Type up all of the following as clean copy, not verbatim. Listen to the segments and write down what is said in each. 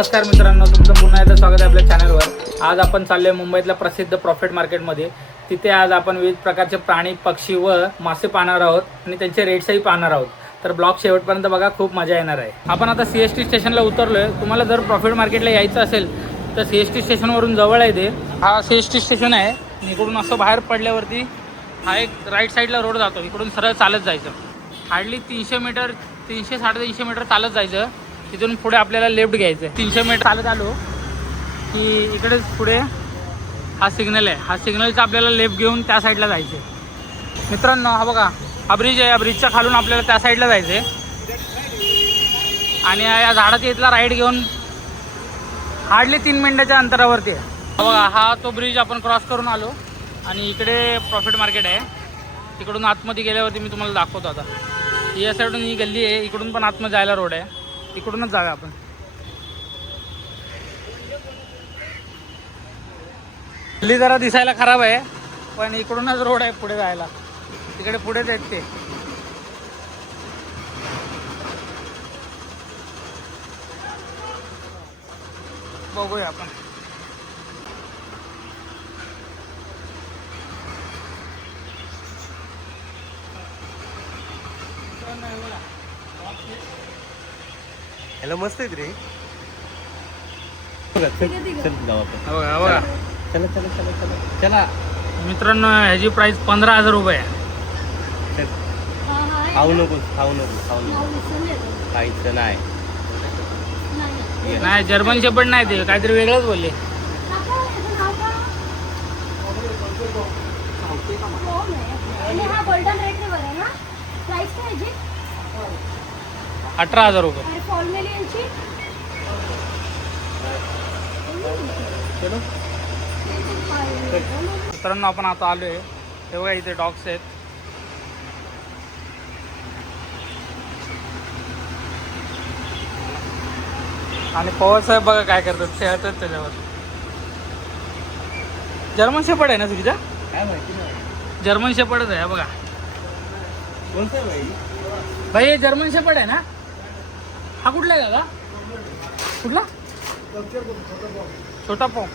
नमस्कार मित्रांनो, तुमचं पुन्हा एकदा स्वागत आहे आपल्या चॅनलवर। आज आपण चाललोय मुंबईतल्या प्रसिद्ध प्रॉफिट मार्केटमध्ये। तिथे आज आपण विविध प्रकारचे प्राणी, पक्षी व मासे पाहणार आहोत आणि त्यांचे रेट्सही पाहणार आहोत। तर ब्लॉग शेवटपर्यंत बघा, खूप मजा येणार आहे। आपण आता CST स्टेशनला उतरलोय। तुम्हाला जर प्रॉफिट मार्केटला यायचं असेल तर CST स्टेशनवरून जवळ आहे ते। हा CST स्टेशन आहे। इकडून असं बाहेर पडल्यावरती हा एक राईट साईडला रोड जातो। इकडून सरळ चालत जायचं। हार्डली 300 मीटर 300-350 मीटर चालत जायचं। तिथून पुढे आपल्याला लेफ्ट घ्यायचं आहे। 300 मीटर चालत आलो की इकडेच पुढे हा सिग्नल आहे। हा सिग्नलचा आपल्याला लेफ्ट घेऊन त्या साईडला जायचं आहे। मित्रांनो, हा बघा, हा ब्रिज आहे। या ब्रिजच्या खालून आपल्याला त्या साईडला जायचं आहे आणि या झाडाच्या इथला राईट घेऊन हार्डली 3 मिनिटाच्या अंतरावरती आहे। हा बघा, हा तो ब्रिज आपण क्रॉस करून आलो आणि इकडे प्रॉफिट मार्केट आहे। तिकडून आतमध्ये गेल्यावरती मी तुम्हाला दाखवतो। आता या साईडून ही गल्ली आहे, इकडून पण आतमध्ये जायला रोड आहे। इकडूनच जागा आपण। गल्ली जरा दिसायला खराब आहे, पण इकडूनच रोड आहे पुढे जायला। तिकडे पुढेच आहेत ते। बघूया आपण। हॅलो, मस्त आहेत रे। चल जाऊ आपण। बघा बघा, चला चला चला चला चला। मित्रांनो, ह्याची प्राइस 15,000 रुपये आहे। चल, खाऊ नको खाऊ नको खाऊ नको, खायचं नाही। नाही, जर्मन शेपर्ड नाही, ते काहीतरी वेगळंच बोलले। गोल्डन रेड वर आहे ना, प्राइस काय आहे? 18,000 रुपये। आणि फॉर्मली यांची मित्रांनो, आपण आता आलोय। हे बघा, इथे डॉग्स आहेत। आणि पवार साहेब बघा काय करतात, खेळतात त्याच्यावर। जर्मन शेपर्ड आहे ना तुझ्या? काय माहिती नाही, जर्मन शेपर्डच आहे बघा। कोणतं आहे भाई? भाई, हे जर्मन शेपर्ड आहे ना? हा कुठला आहे दादा? कुठला? छोटा पॉम।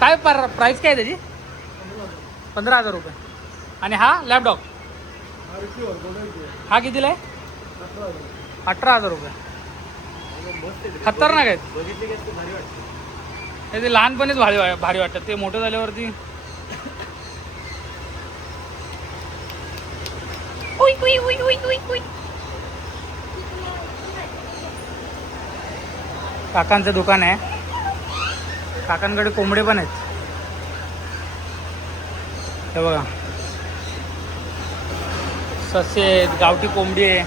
काय प्राइस काय आहे त्याची? 15,000 रुपये। आणि हा लॅपडॉग हा कितीला आहे? 18,000 रुपये। खतरनाक आहेत। बघितले की भारी वाटतं। ते लहानपणीच भारी वाटतात, ते मोठं झाल्यावरती काकांचं दुकान आहे। काकांकडे कोंबडे पण आहेत। हे बघा, ससे आहेत, गावठी कोंबडी आहे,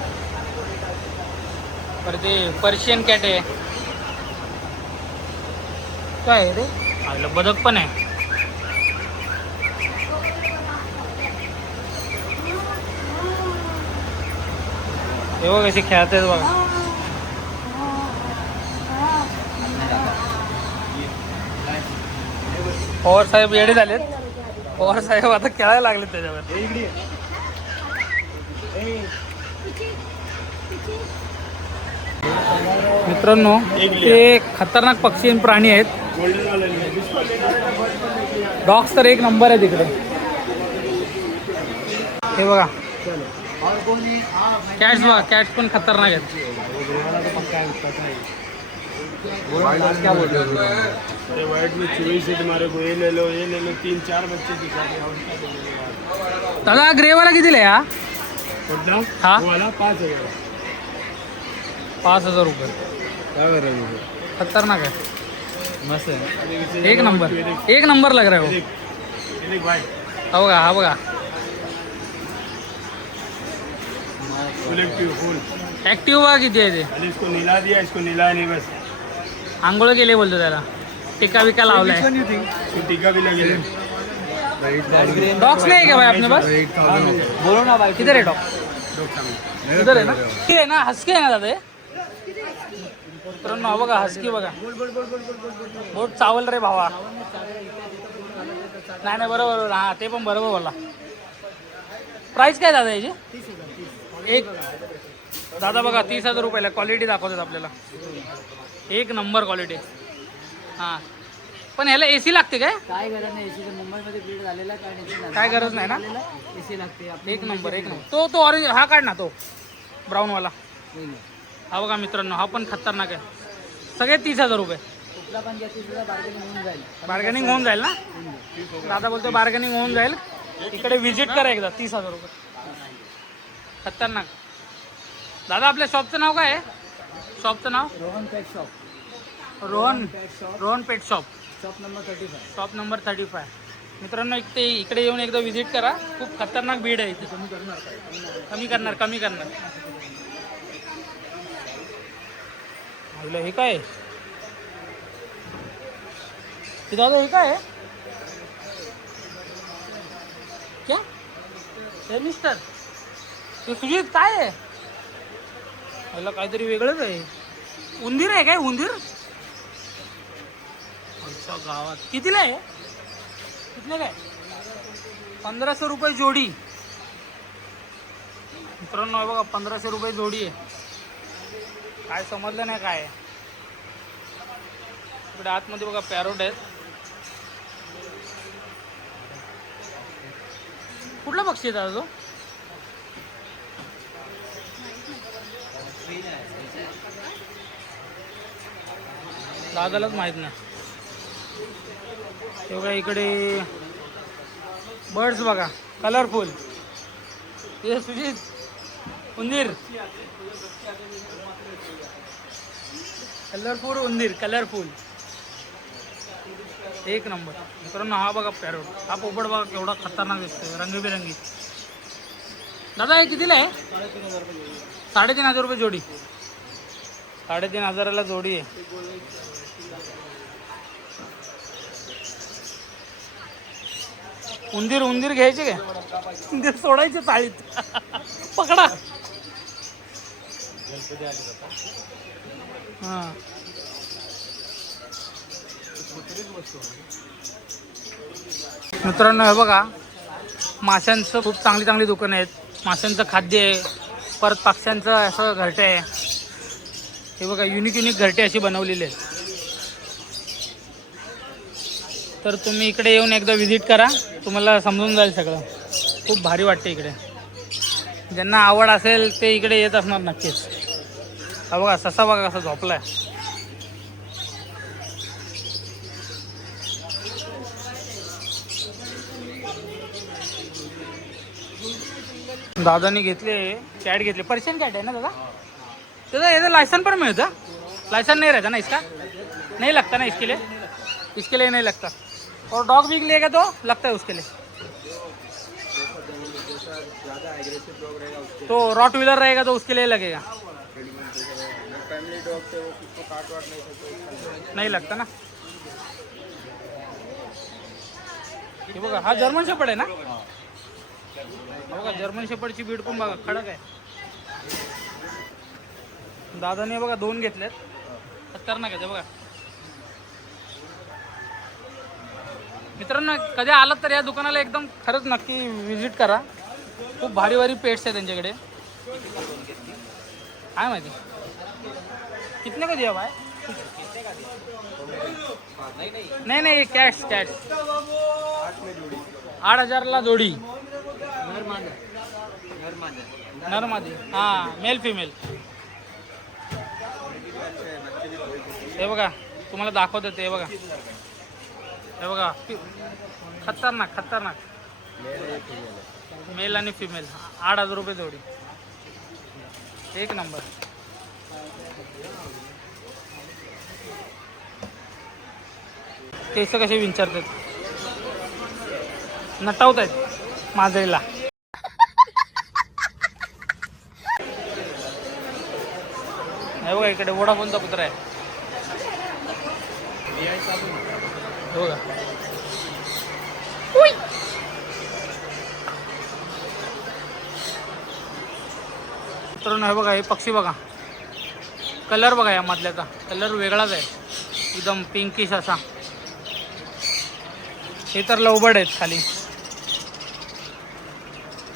परत ते पर्शियन कॅट आहे। काय आहे रे? आलं बदक पण आहे। हे बघ कशी खेळतात बघा। पवार साहेब येडे झालेत। पवार साहेब आता खेळायला लागलेत त्याच्यावर। मित्रांनो, ते खतरनाक पक्षी आणि प्राणी आहेत। डॉग्स तर एक नंबर आहे तिकडे। हे बघा, कॅट्स बघा, कॅट्स पण खतरनाक आहेत। क्या बोल रहे हो? अरे वाइट में चूही से तुम्हारे को ये ले लो 3-4 बच्चे दिखा दादा, ग्रेवाला कितीला आहे हा? कुठला? हा? वो वाला 5,000। 5,000 रुपये। काय कर रहे हो? खतरनाक आहे, मस्त आहे, एक नंबर, एक नंबर लग रहा है वो। देख भाई, हा बघा, हा बघा, फुल एक्टिव फुल। ऍक्टिव्ह बघा किती आहे ते। अरे इसको नीला दिया, इसको नीला नहीं बस। आंघोळ केले बोलतो त्याला, टिका विका लावलाय। इसको टीका भी लगे। डॉग्स नाही आहे का भाई अपने पास? बोलो ना भाई, किधर है डॉग? इधर आहे ना? ती आहे ना, हस्की आहे ना दादा? मित्रांनो, हा बघा, हस्की बघा, बहुत चावल रे भावा। नाही नाही, बरोबर, हा ते पण बरोबर बोला। प्राइस काय दादा याची? एक दादा बघा 30,000 रुपयाला क्वालिटी दाखवतात आपल्याला। एक नंबर क्वालिटी. हां पण ह्याला AC लागते काय? काय गरज नाही एसी मुंबईमध्ये ब्रीड झालेला काय टेन्शन काय गरज नाही ना? एसी लागते एक नंबर एक नंबर. तो ऑरेंज हा काढ ना, तो ब्राऊनवाला. हा बघा मित्रांनो, हा पण खतरनाक आहे. सगळे 30,000 रुपये. कुठला पण घ्या तुझं बार्गेनिंग होऊन जाईल. बार्गेनिंग होऊन जाईल ना? दादा बोलतो बार्गेनिंग होऊन जाईल. इकडे व्हिजिट करा एकदा. 30,000 रुपये. खतरनाक. दादा आपल्या शॉपचं नाव काय आहे? शॉपचं नाव Rohan pet shop. Rohan pet shop. Shop number 35. Shop number 35. मित्रांनो इकडे येऊन एकदा व्हिजिट करा. खूप खतरनाक बीड आहे इथे. कमी करणार. हे काय आहे? दादा हे काय आहे? क्या हे मिस्टर ते सुजित काय आहे? ह्याला काहीतरी वेगळंच आहे. उंदीर आहे काय? उंदीर आमच्या गावात कितीला आहे? कितले काय? 1500 रुपये जोडी. मित्रांनो बघा 1500 रुपये जोडी आहे. काय समजलं नाही काय आहे. इकडे आतमध्ये बघा पॅरोट आहेत. कुठला पक्षी आहे दादा तो? दादालाच माहित नाही. बघा इकडे बर्ड्स बघा कलरफुल. हे सुजित उंदीर. कलरफुल एक नंबर. मित्रांनो हा बघा पॅरोट. हा पोपट बघा केवढा खतरनाक दिसतोय, रंगीबिरंगी. दादा हे कितीला आहे? 3,500 रुपये जोडी. 3,500ला जोडी आहे. उंदीर घ्यायचे काय? उंदीर सोडायचे चाळीत. पकडा. हां मित्रांनो हे बघा माशांचं खूप चांगली दुकानं आहेत. माशांचं खाद्य आहे, परत पक्ष्यांचं असं घरटे आहे. हे बघा युनिक घरटे अशी बनवलेली आहेत. तर तुम्ही इकडे येऊन एकदा व्हिजिट करा, तुम्हाला समजून जाईल सगळं. खूप भारी वाटते इकडे. ज्यांना आवड असेल ते इकडे येत असणार नक्कीच. हा बघा ससा बघा कसा झोपलाय. दादानी घेतले कॅट घेतले. पर्शियन कॅट आहे ना दादा? दादा याचं लायसन पण मिळतं? लायसन नहीं रहता ना इसका? नहीं लगता ना इसके लिए नहीं लगता. और डॉग भी लेगा तो लगता है उसके लिए. तो रॉट व्हीलर रहेगा तो उसके लिए लगेगा. नहीं लगता ना. हे बघा हा जर्मन शेपर्ड आहे ना? बघा जर्मन शेपर्डची बीड पण बघा खडक आहे. दादाने बघा 2 घेतलेत. खतरनाक आहे बघा. मित्रांनो कधी आलात तर या दुकानाला एकदम खरंच नक्की विजिट करा. खूप भारी पेट्स आहे त्यांच्याकडे. काय माहिती कितने का दिया भाई? नहीं कैट्स 8,000ला जोडी. नर मादी. हां मेल फिमेल. हे बघा तुम्हाला दाखवत ते. बघा हे बघा खतरनाक मेल आणि फिमेल. 8,000 रुपये जोडी. एक नंबर. केस कसे विंचारतात, नटावत आहेत माजरीला. हे बघा इकडे वोडाफोनचा कुत्रा आहे. हे बघा मित्रांनो. हे बघा हे पक्षी बघा. कलर बघा या मधल्याचा कलर वेगळाच आहे एकदम पिंकिश असा. हे तर लवबर्ड आहेत खाली.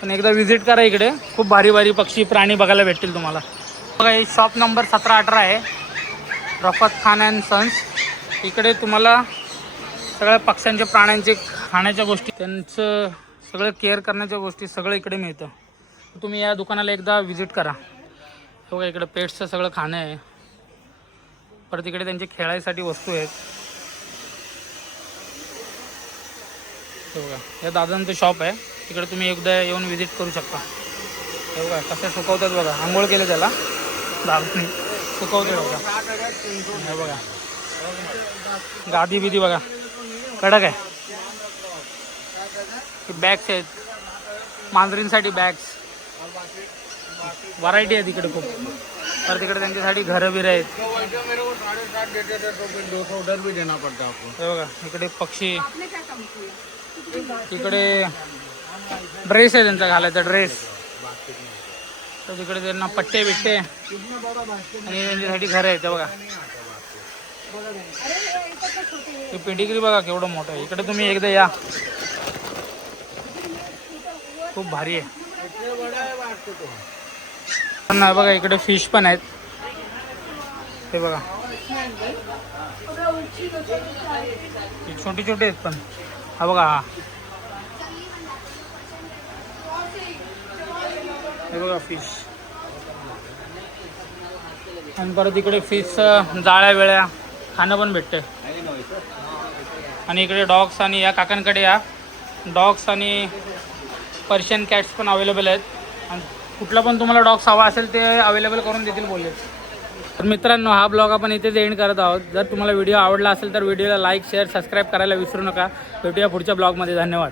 पण एकदा विजिट करा इकडे. खूप भारी पक्षी प्राणी बघायला भेटतील तुम्हाला. बघा हे शॉप नंबर 17-18 आहे. Rafat Khan and sons. इकडे तुम्हाला सगळ्या पक्ष्यांच्या प्राण्यांचे खाण्याच्या गोष्टी, त्यांचं सगळं केअर करण्याच्या गोष्टी सगळं इकडे मिळतं. तुम्ही या दुकानाला एकदा व्हिजिट करा. हे बघा इकडे पेट्सचं सगळं खाणं आहे. परत इकडे त्यांचे खेळायसाठी वस्तू आहेत. हे बघा या दादांचं शॉप आहे. इकडे तुम्ही एकदा येऊन व्हिजिट करू शकता. हे बघा कसे सुकवतात बघा. आंघोळ केले त्याला दादांनी, सुकवते बघा. हे बघा गादी बिदी बघा कडक आहे. बॅग्स आहेत मांजरींसाठी, बॅग्स व्हरायटी आहे तिकडे खूप. तर तिकडे त्यांच्यासाठी घरं बिरं आहेत. हे बघा इकडे पक्षी, इकडे ड्रेस आहे त्यांचा घालायचा ड्रेस. तर तिकडे त्यांना पट्टे बिट्टे आणि त्यांच्यासाठी घरं आहेत. ते बघा हे पेडिग्री बघा केवढं मोठं आहे. इकडे तुम्ही एकदा या, खूप भारी आहे. नाही बघा इकडे फिश पण आहेत. हे बघा छोटी छोटी आहेत पण. हा बघा हे बघा फिश. आणि परत इकडे फिश जाळ्या वेळ्या खाणं पण भेटते. आणि इकडे डॉग्स, आणि या काकांकडे या डॉग्स आणि पर्शियन कॅट्स पण अवेलेबल आहेत. आणि कुठला पण तुम्हाला डॉग्स हवा असेल ते अवेलेबल करून देतील बोलले. तर मित्रांनो हा ब्लॉग आपण इथेच एंड करत आहोत. जर तुम्हाला व्हिडिओ आवडला असेल तर व्हिडिओला लाईक शेअर सबस्क्राईब करायला विसरू नका. भेटूया पुढच्या ब्लॉगमध्ये. धन्यवाद.